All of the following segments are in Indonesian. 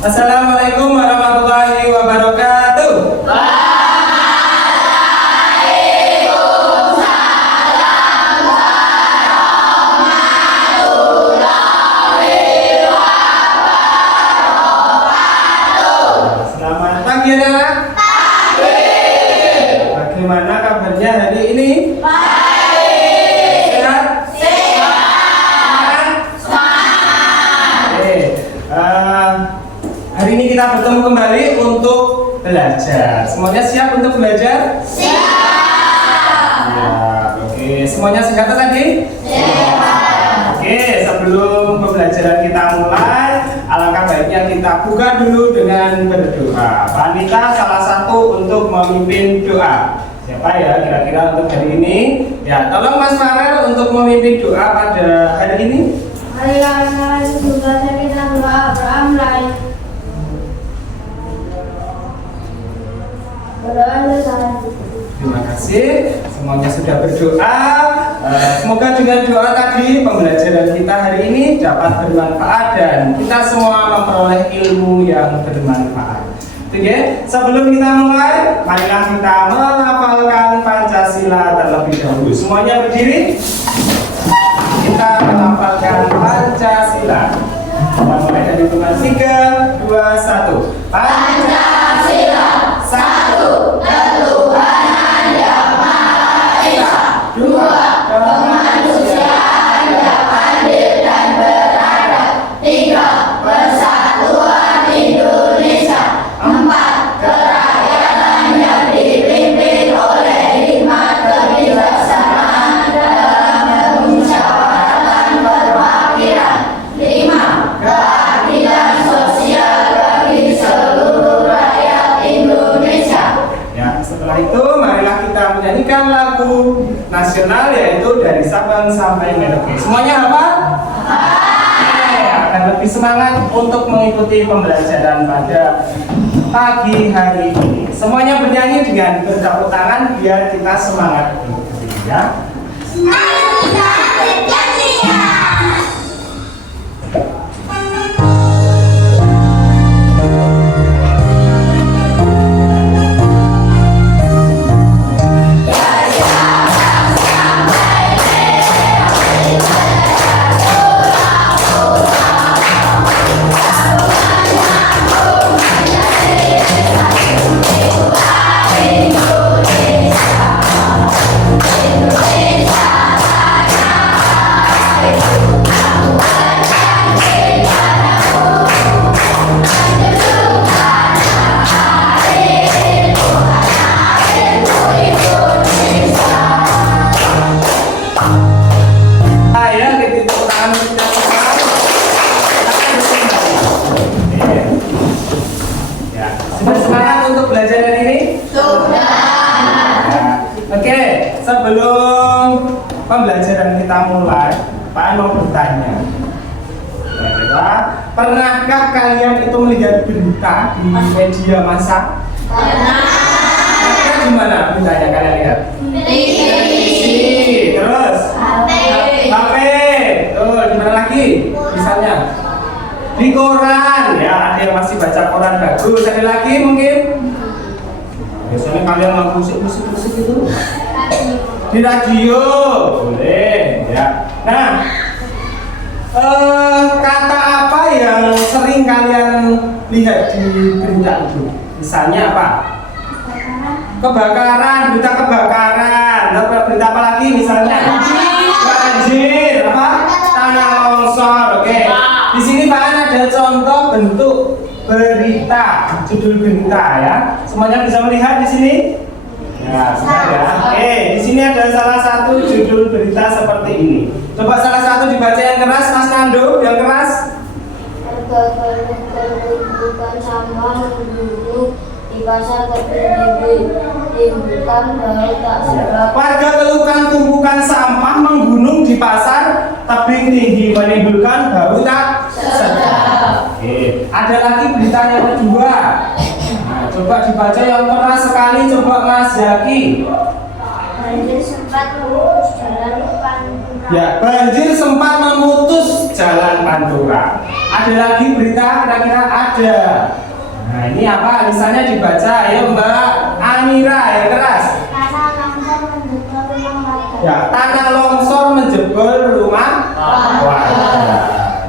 Assalamualaikum warahmatullahi wabarakatuh. Selamat pagi anak. Bagaimana kabarnya hari ini? Baik. Sehat? Sehat. Semangat. Oke. Hari ini kita bertemu kembali untuk belajar. Semuanya siap untuk belajar? Siap. Ya, oke. Semuanya sehat tadi? Siap. Oke, sebelum pembelajaran kita mulai, alangkah baiknya kita buka dulu dengan berdoa. Wanita salah satu untuk memimpin doa. Siapa ya kira-kira untuk hari ini? Ya, tolong Mas Farel untuk memimpin doa pada hari ini. Marilah tugasnya kita doa beramai. Terima kasih, semuanya sudah berdoa. Semoga dengan doa tadi pembelajaran kita hari ini dapat bermanfaat dan kita semua memperoleh ilmu yang bermanfaat. Oke, sebelum kita mulai, marilah kita melafalkan Pancasila terlebih dahulu. Semuanya berdiri. Kita melafalkan Pancasila. Kita mulai dari hitungan 3, 2, 1. Pancasila. 1. Ketuhanan Yang Maha Esa. 2. Kemanusiaan yang adil dan beradab. 3. Persatuan Indonesia. 4. Kerakyatan yang dipimpin oleh hikmat kebijaksanaan dalam musyawaratan perwakilan. 5. Keadilan sosial bagi seluruh rakyat Indonesia. Ya, setelah itu marilah kita menyanyikan lagu nasional yaitu dari Sabang sampai Merauke. Semuanya hafal? Akan lebih semangat untuk mengikuti pembelajaran pada pagi hari ini. Semuanya bernyanyi dengan bertepuk tangan biar kita semangat ya. Ayo kita bernyanyi ya. Sebelum pembelajaran kita mulai, Pak An mau bertanya. Pernahkah kalian itu melihat berita di media massa? Pernah. Gimana beritanya kalian lihat? TV. Terus? HP. Tuh, gimana lagi? Misalnya di koran, ya ada yang masih baca koran bagus. Ada lagi mungkin? Biasanya kalian mau musik itu? Di radio, boleh ya. Nah, kata apa yang sering kalian lihat di berita itu? Misalnya apa? Kebakaran, berita kebakaran. Lalu berita apa lagi misalnya? Banjir, apa? Tanah longsor. Oke. Di sini Pak ada contoh bentuk berita, judul berita ya. Semuanya bisa melihat di sini? Ya, sudah ya. Oke, di sini ada salah satu judul berita seperti ini. Coba salah satu dibaca yang keras, Mas Nando, yang keras. Harga tumpukan sampah menggunung di pasar timbulkan bau tak sedap. Warga keluhkan tumpukan sampah menggunung di pasar tebing tinggi menimbulkan bau tak sedap. Oke, ada lagi berita yang kedua. Coba dibaca yang keras sekali, coba Mas Zaki. Banjir sempat memutus jalan pantura Ya, banjir sempat memutus jalan Pantura. Ada lagi berita kira-kira ada. Nah, ini apa? Tulisannya dibaca. Ayo Mbak Amira, ya keras. Tanah longsor menjebol rumah Warga.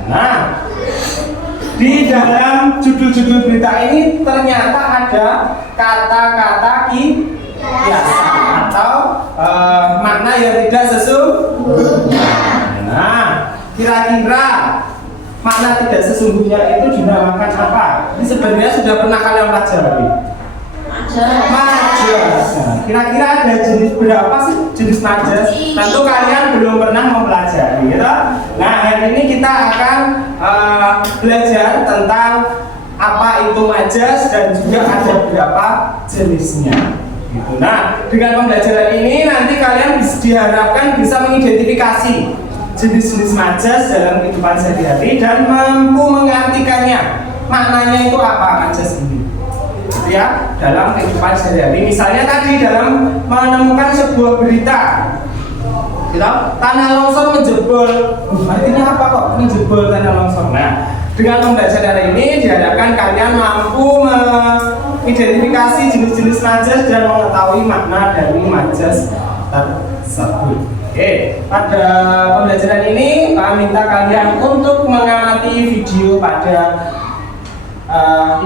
Nah, di dalam judul-judul berita ini ternyata ada kata-kata kiasan atau makna yang tidak sesungguhnya. Nah, kira-kira makna tidak sesungguhnya itu dinamakan apa? Ini sebenarnya sudah pernah kalian pelajari. Majas. Nah, kira-kira ada jenis berapa sih jenis majas? Tentu kalian belum pernah mempelajari, gitu. Nah, hari ini kita akan belajar tentang apa itu majas dan juga ada berapa jenisnya. Gitu. Nah, dengan pembelajaran ini nanti kalian diharapkan bisa mengidentifikasi jenis-jenis majas dalam kehidupan sehari-hari dan mampu mengartikannya. Maknanya itu apa majas ini? Ya, dalam kehidupan sehari-hari. Misalnya tadi dalam menemukan sebuah berita, gitu, tanah longsor menjebol. Artinya apa kok menjebol tanah longsor? Nah, dengan pembelajaran ini diharapkan kalian mampu mengidentifikasi jenis-jenis majas dan mengetahui makna dari majas tersebut. Oke, pada pembelajaran ini kami minta kalian untuk mengamati video pada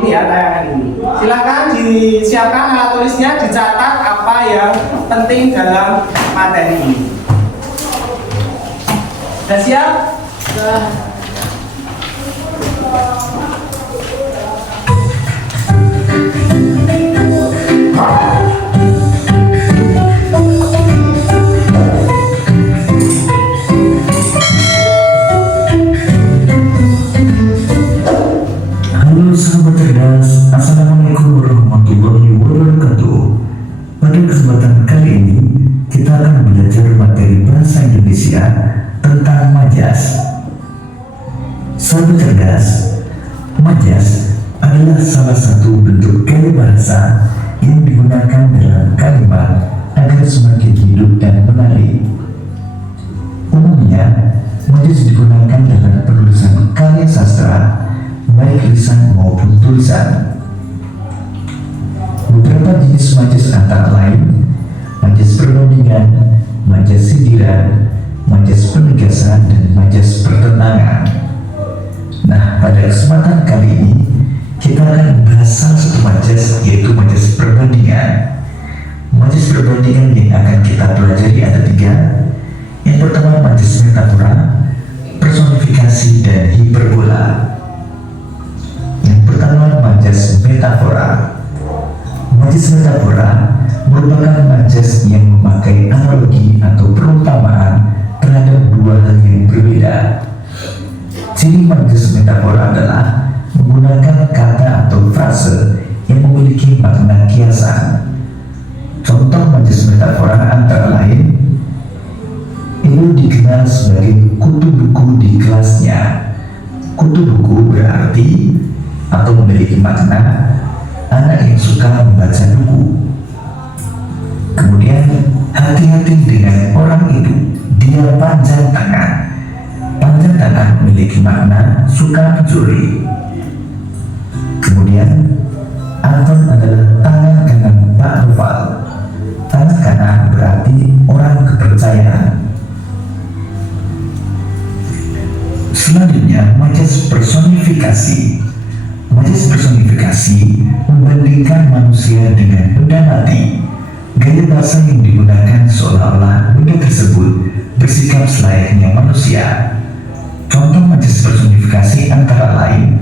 ini ya, tayangan ini. Silakan disiapkan alat tulisnya, dicatat apa yang penting dalam materi ini. Sudah siap? Sudah. Halo sahabat cerdas, Assalamualaikum warahmatullahi wabarakatuh. Pada kesempatan kali ini kita akan belajar materi bahasa Indonesia tentang majas. Sahabat cerdas, majas adalah salah satu bentuk gaya bahasa yang digunakan dalam kalimat agar semakin hidup dan menarik. Umumnya, majas digunakan dalam penulisan karya sastra, baik lisan maupun tulisan. Beberapa jenis majas antara lain majas perbandingan, majas sindiran, majas penegasan, dan majas pertentangan. Nah, pada kesempatan kali ini kita akan membahas salah satu majas, yaitu majas perbandingan. Majas perbandingan yang akan kita pelajari ada 3. Yang pertama majas metafora, personifikasi, dan hiperbola. Yang pertama majas metafora. Majas metafora merupakan majas yang memakai analogi atau perumpamaan terhadap dua hal yang berbeda. Ciri majas metafora adalah menggunakan kata atau frase yang memiliki makna kiasan. Contoh majas metafora antara lain: Ibu dikenal sebagai kutu buku di kelasnya. Kutu buku berarti atau memiliki makna anak yang suka membaca buku. Kemudian, hati-hati dengan orang itu, dia panjang tangan. Panjang tangan memiliki makna suka mencuri. Kemudian, Anton adalah tangan kanan Pak Noval. Tangan kanan berarti orang kepercayaan. Selanjutnya, majas personifikasi. Majas personifikasi membandingkan manusia dengan benda mati. Gaya bahasa yang digunakan seolah-olah benda tersebut bersikap selayaknya manusia. Contoh majas personifikasi antara lain: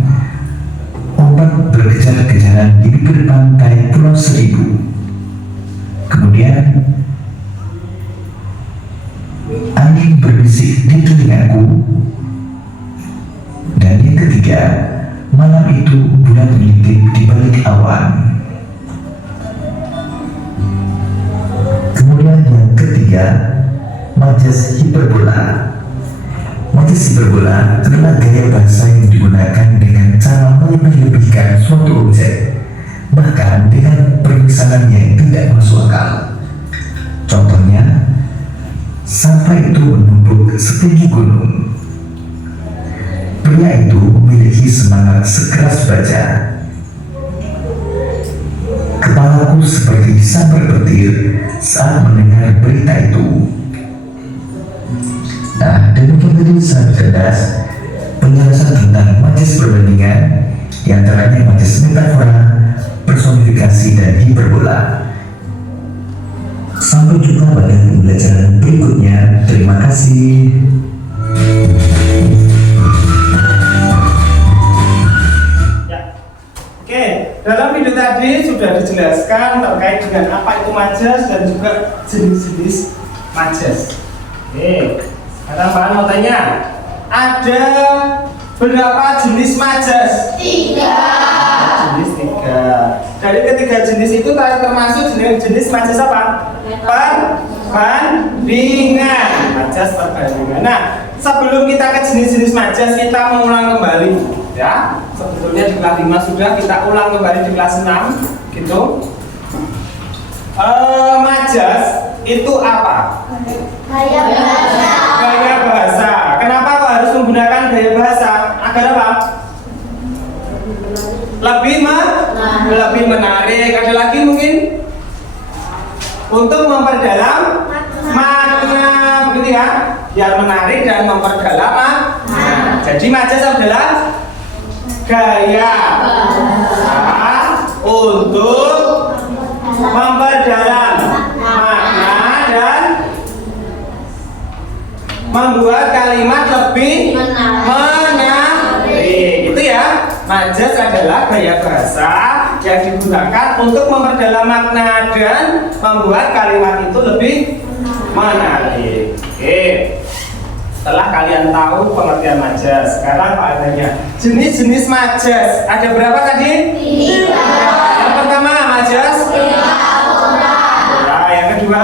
ombak berkejar-kejaran di bibir pantai Pulau Seribu. Kemudian, angin berbisik di telingaku. Dan yang ketiga, malam itu bulan melintip di balik awan. Kemudian yang ketiga, majas hiperbola. Majas hiperbola adalah gaya bahasa yang digunakan dengan cara melebih-lebihkan suatu objek, bahkan dengan permisalan yang tidak masuk akal. Contohnya, Sampah itu menumpuk setinggi gunung. Pria itu memiliki semangat sekeras baja. Kepalaku seperti disambar petir saat mendengar berita itu. Nah, demikian tadi sahabat cerdas penjelasan tentang majas perbandingan, yang antaranya majas metafora, personifikasi, dan hiperbola. Sampai jumpa pada pembelajaran berikutnya. Terima kasih. Oke, dalam video tadi sudah dijelaskan terkait dengan apa itu majas dan juga jenis-jenis majas. Oke, sekarang Pak mau tanya, ada berapa jenis majas? 3. Jenis 3. Dari ketiga jenis itu termasuk jenis majas apa? Perbandingan. Majas perbandingan. Nah, sebelum kita ke jenis-jenis majas, kita mengulang kembali, ya. Sebetulnya di kelas 5 sudah, kita ulang kembali di kelas 6, gitu. Majas itu apa? Gaya bahasa. Gaya bahasa. Kenapa kok harus menggunakan gaya bahasa? Agar apa? Lebih menarik. Ada lagi mungkin? Untuk memperdalam makna, begitu ya? Biar menarik dan memperdalam makna. Jadi majas adalah gaya bahasa untuk memperdalam makna dan membuat kalimat lebih menarik. Itu ya. Majas adalah gaya bahasa yang digunakan untuk memperdalam makna dan membuat kalimat itu lebih menarik. Oke. Setelah kalian tahu pengertian majas, sekarang Pak tanya, jenis-jenis majas ada berapa tadi? 3. Yang pertama majas. Nah, yang kedua.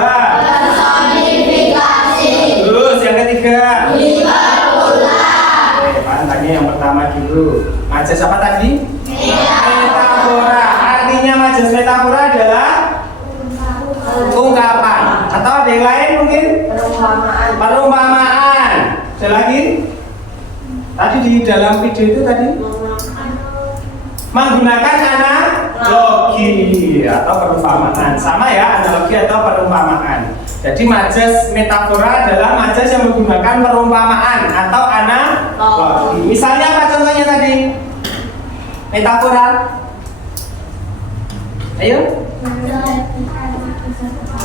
Personifikasi. Terus yang ketiga. Hiperbola. Oke, Pak tanya yang pertama dulu. Majas apa tadi? Metafora. Artinya majas metafora adalah ungkapan. Atau ada yang lain mungkin? Perumpamaan. Ada lagi? Tadi di dalam video itu tadi menggunakan analogi atau perumpamaan. Sama ya, analogi atau perumpamaan. Jadi majas metafora adalah majas yang menggunakan perumpamaan atau analogi. Misalnya apa contohnya tadi? Metafora. Ayo.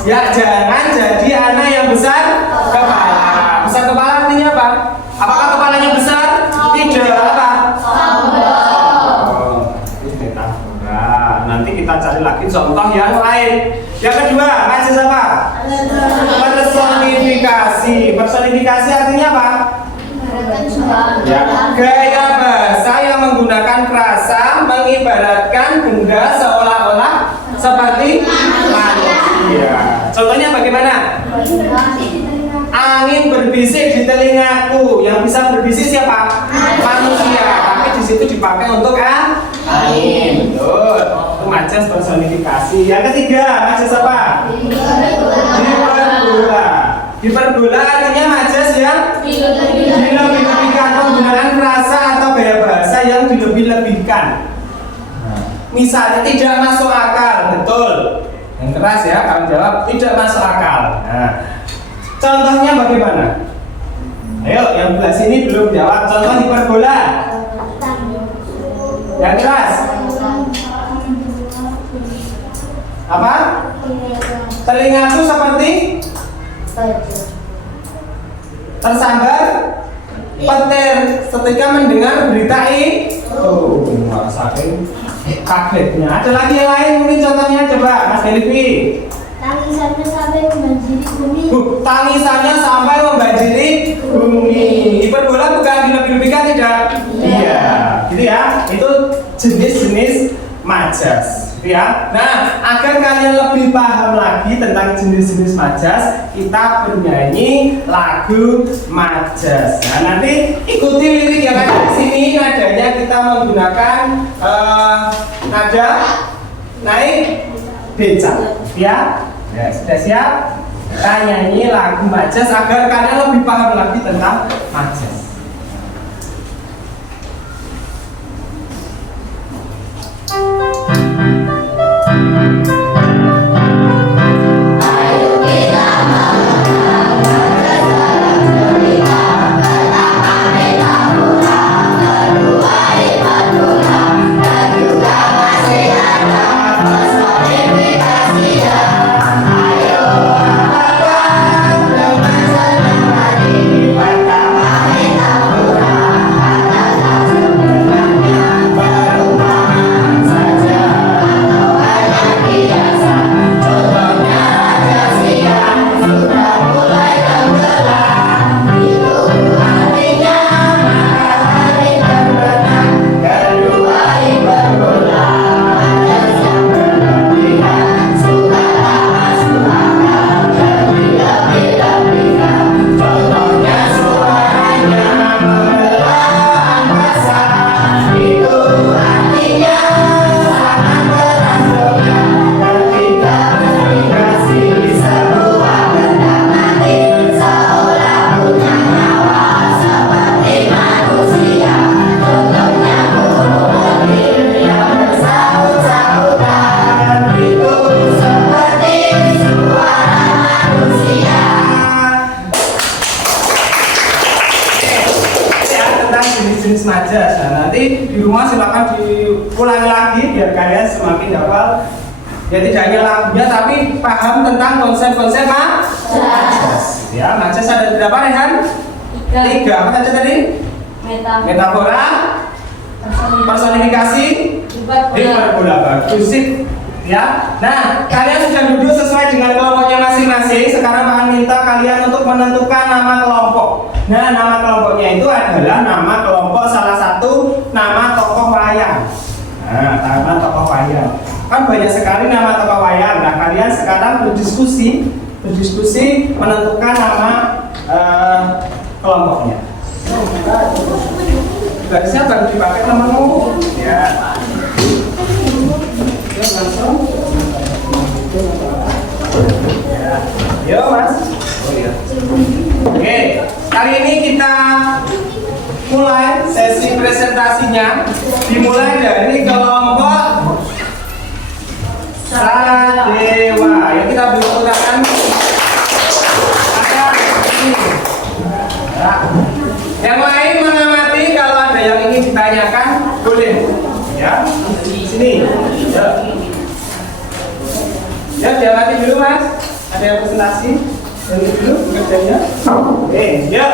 Ya, jangan jadi anak yang besar kepala. Besar kepala artinya apa? Apakah kepalanya besar? Tidak. Apa? Ini metafora. Nanti kita cari lagi contoh yang lain. Yang kedua, majas apa? Personifikasi. Personifikasi artinya apa? Ya, gaya bahasa yang menggunakan frasa mengibaratkan benda seolah-olah seperti manusia. Contohnya bagaimana? Angin berbisik di telingaku. Yang bisa berbisik siapa? Manusia. Tapi di situ dipakai untuk angin. Betul. Itu majas personifikasi. Yang ketiga, majas apa? Hiperbola. Hiperbola artinya majas yang dilebih-lebihkan, penggunaan frasa atau gaya bahasa yang dilebih-lebihkan. Misalnya tidak masuk akal, betul. Yang keras ya, kamu jawab tidak masuk akal. Nah, contohnya bagaimana? Ayo, yang belah sini belum jawab. Contoh hiperbola. Yang keras. Apa? Telingaku seperti tersambar petir ketika mendengar berita itu. Saking kagetnya. Ada lagi yang lain mungkin contohnya, coba Mas Delivi. Tangisannya sampai membanjiri bumi. Tangisannya sampai membanjiri bumi. Hiperbola bukan dilebih-lebihkan, tidak? Iya, gitu ya. Itu jenis-jenis majas. Ya, nah agar kalian lebih paham lagi tentang jenis-jenis majas, kita bernyanyi lagu majas. Nah, nanti ikuti lirik yang ada di sini. Nadanya kita menggunakan nada naik becak. Ya, sudah siap? Kita nyanyi lagu majas agar kalian lebih paham lagi tentang majas. Jenis majas. Nah, nanti di rumah silakan diulangi lagi biar kalian semakin hafal. Ya tidak hanya lagunya tapi paham tentang konsep-konsep majas. Ya, majas ada berapa Rehan? 3. Apa saja tadi? Metafora, personifikasi, hiperbola. Bagus sih. Ya. Nah, kalian sudah duduk sesuai dengan kelompoknya masing-masing. Sekarang akan minta kalian untuk menentukan nama kelompok. Nah, nama kelompoknya itu adalah nama kelompok salah satu nama tokoh wayang. Nah, nama tokoh wayang. Kan banyak sekali nama tokoh wayang. Nah, kalian sekarang berdiskusi menentukan nama kelompoknya. Garisnya baru dipakai temanmu. Ya. Langsung. Yo mas. Oh iya. Oke, kali ini kita mulai sesi presentasinya. Dimulai dari kelompok Sadewa. Ya kita bertepuk ada ini. Ya. Yang lain mengamati kalau ada yang ingin ditanyakan boleh. Ya, sini. Ya. Ya, diamati dulu mas. Ada yang presentasi. Dari dulu kerjanya. Oke, ya.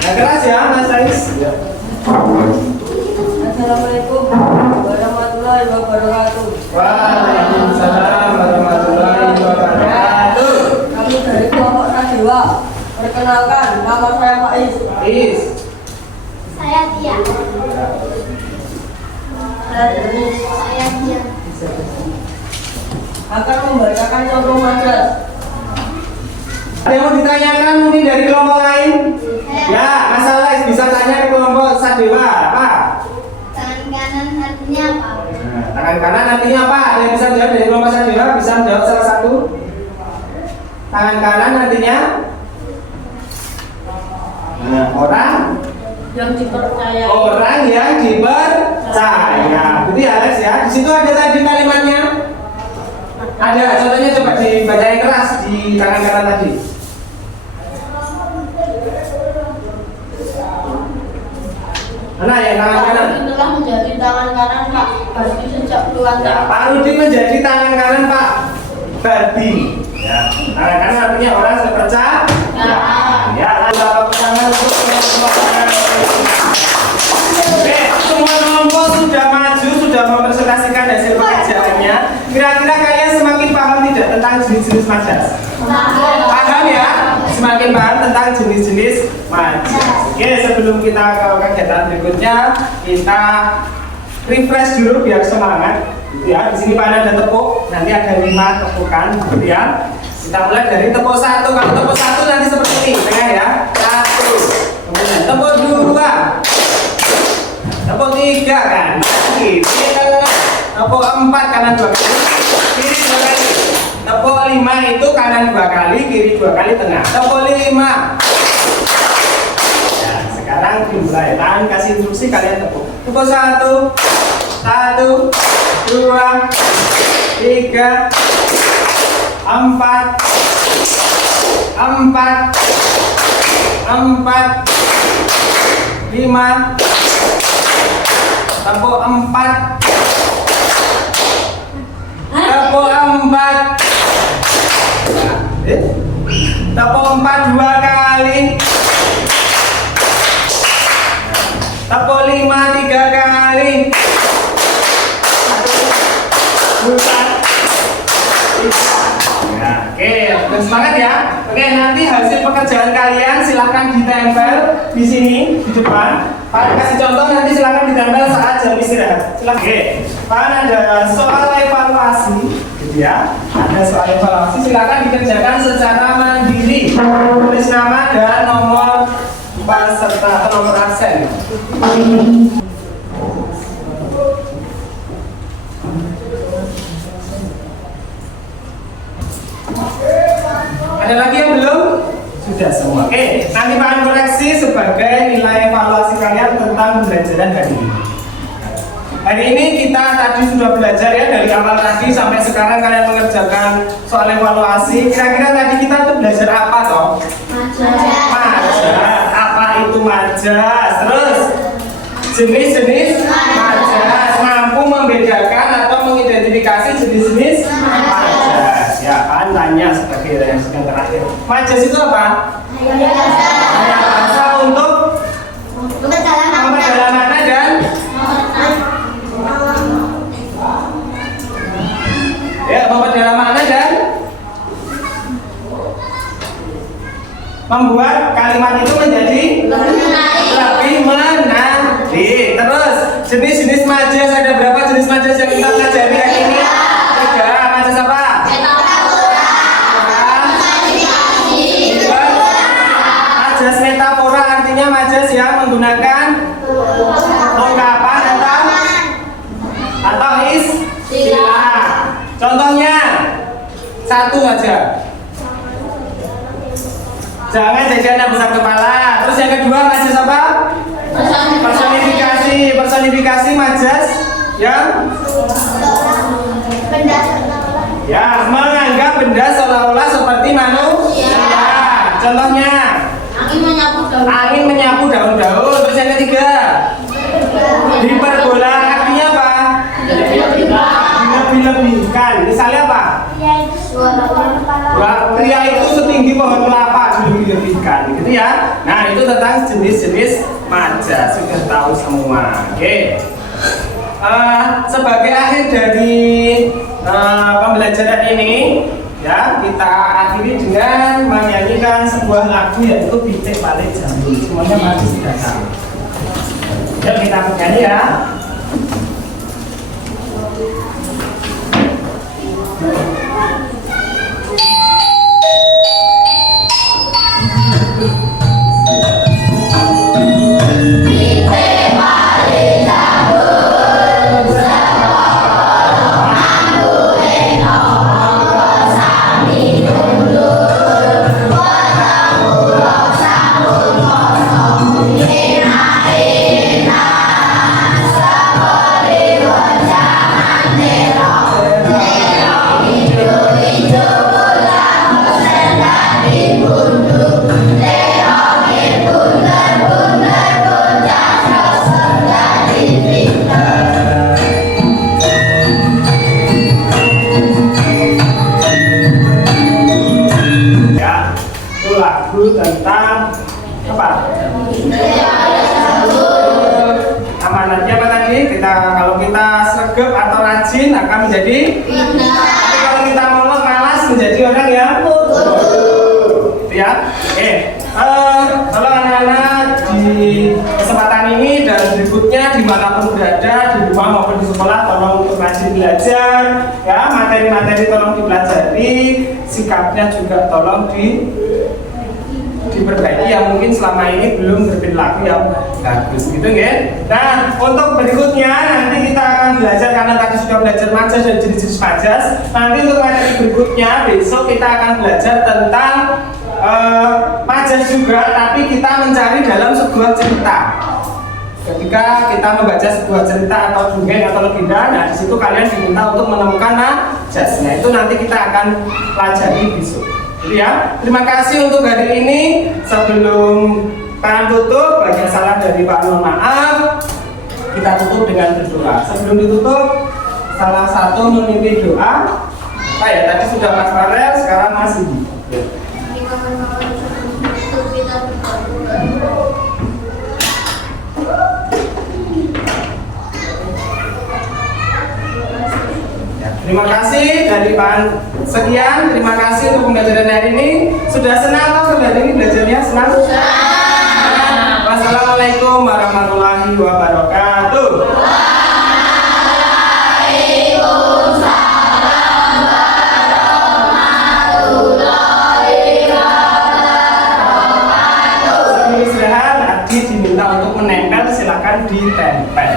Nah, keras ya, Mas Ais. Ya. Assalamualaikum warahmatullahi wabarakatuh. Waalaikumsalam warahmatullahi wabarakatuh. Kami dari kelompok Sadewa. Perkenalkan, nama saya Pak Is. Saya Tia. Saya Denis. Saya Tia. Akan membacakan contoh majas. Ada yang mau ditanyakan mungkin dari kelompok lain? Ya, Mas Alex bisa tanya ke kelompok Sadewa apa? Tangan kanan artinya apa? Nah, tangan kanan artinya apa? Ada yang bisa jawab dari kelompok Sadewa? Bisa jawab salah satu? Tangan kanan artinya? Nah, orang Yang dipercaya. orang yang dipercaya. Jadi Alex ya, di situ ada tadi kalimatnya. Ada contohnya coba dibacain keras di tangan kanan tadi. Mana yang tangan kanan? Telah menjadi tangan kanan Pak Barbie sejak puluhan Ya, tahun. Pak Rudi menjadi tangan kanan Pak Barbie. Ya, tangan kanan artinya orang yang percaya. Ya, ada tangan untuk Oke, semua kelompok sudah maju, sudah mempresentasikan hasil pekerjaannya. Kira-kira kalian semakin paham tidak tentang jenis-jenis majas? Paham ya? Semakin paham tentang jenis-jenis majas. Oke, sebelum kita ke kegiatan berikutnya, kita refresh dulu biar semangat. Ya, di sini Pak ada tepuk, nanti ada 5 tepukan, gitu ya. Kita mulai dari tepuk 1. Kalau tepuk 1 nanti seperti ini, tengah ya. 1. Kemudian tepuk 2. Tepuk 3 kan, kiri, tepuk 4 kanan 2 kali, kiri 2 5 itu kanan 2 kali, kiri 2 kali, tengah. Topo 5. Ya, sekarang dimulai. Tangan kasih instruksi, kalian tepuk. Topo 1, 1, 2, 3, 4, 4, 4, 5, tepuk 4, tepuk 4, tepuk 4 2 kali, tepuk 5 3 kali, 1, 2, 3. Ya, oke, dan semangat ya. Oke, nanti hasil pekerjaan kalian silahkan ditempel di sini di depan. Pak kasih contoh, nanti silahkan ditempel saat jam istirahat. Silahkan. Oke, Pak ada soal evaluasi, gitu ya. Ada soal evaluasi, silahkan dikerjakan secara mandiri. Tulis nama dan nomor peserta atau nomor absen. Ada lagi yang belum? Sudah semua. Oke, nanti Pak akan koreksi sebagai nilai evaluasi kalian tentang pembelajaran hari ini. Hari ini kita tadi sudah belajar ya, dari awal tadi sampai sekarang kalian mengerjakan soal evaluasi. Kira-kira tadi kita tuh belajar apa toh? Majas. Apa itu majas? Terus jenis-jenis majas, mampu membedakan atau mengidentifikasi jenis-jenis majas. Ya, kan tanya sebagai yang terakhir. Majas itu apa? Hanya bahasa untuk memperdalam makna dan ya, memperdalam makna dan membuat kalimat itu menjadi lebih menarik. Terus jenis-jenis majas, ada berapa jenis majas yang kita pelajari hari ini? 3. Majas apa? Majas metafora artinya majas yang menggunakan ungkapan atau istilah. Contohnya satu aja. Jangan jajan besar kepala. Terus yang kedua majas apa? Personifikasi. Personifikasi majas yang ya menganggap benda seolah-olah seperti manusia. Contohnya angin menyapu daun-daun. Terus yang ketiga hiperbola artinya apa? Dilebih-lebihkan. Misalnya apa? Pria itu setinggi pohon kelapa, dilebih-lebihkan, gitu ya. Nah, itu tentang jenis-jenis majas, sudah tahu semua. Oke. Sebagai akhir dari pembelajaran ini, ya kita akhiri dengan menyanyikan sebuah lagu yaitu Pitik Balik Jambu. Semuanya masih sudah tahu. Yuk kita bernyanyi ya. Lagu tentang apa? Amanatnya apa tadi? Kalau kita sregep atau rajin akan menjadi pintar. Tapi kalau kita malas menjadi orang yang bodoh. Gitu ya. Oke. Kalau anak-anak di kesempatan ini dan berikutnya dimanapun berada, di rumah maupun di sekolah, tolong untuk rajin belajar. Ya, materi-materi tolong dipelajari, sikapnya juga tolong diperbaiki yang mungkin selama ini belum berperilaku yang bagus gitu ya. Nah, untuk berikutnya nanti kita akan belajar, karena tadi sudah belajar majas dan jenis-jenis majas. Nanti untuk materi berikutnya besok kita akan belajar tentang majas juga, tapi kita mencari dalam sebuah cerita. Ketika kita membaca sebuah cerita atau dongeng atau legenda, nah di situ kalian diminta untuk menemukan majas. Nah, itu nanti kita akan pelajari besok. Jadi ya, terima kasih untuk hari ini. Sebelum tangan tutup, bagi yang salah dari Pak mohon maaf. Kita tutup dengan berdoa. Sebelum ditutup, salah satu memimpin doa. Pak ya, tadi sudah Mas Farel, sekarang Mas Indi. Terima kasih dari Pak. Sekian, terima kasih untuk pembelajaran hari ini. Sudah senang atau sudah ini belajarnya senang? Wassalamualaikum warahmatullahi wabarakatuh. Sebelum istirahat, Adi diminta untuk menempel, silakan ditempel.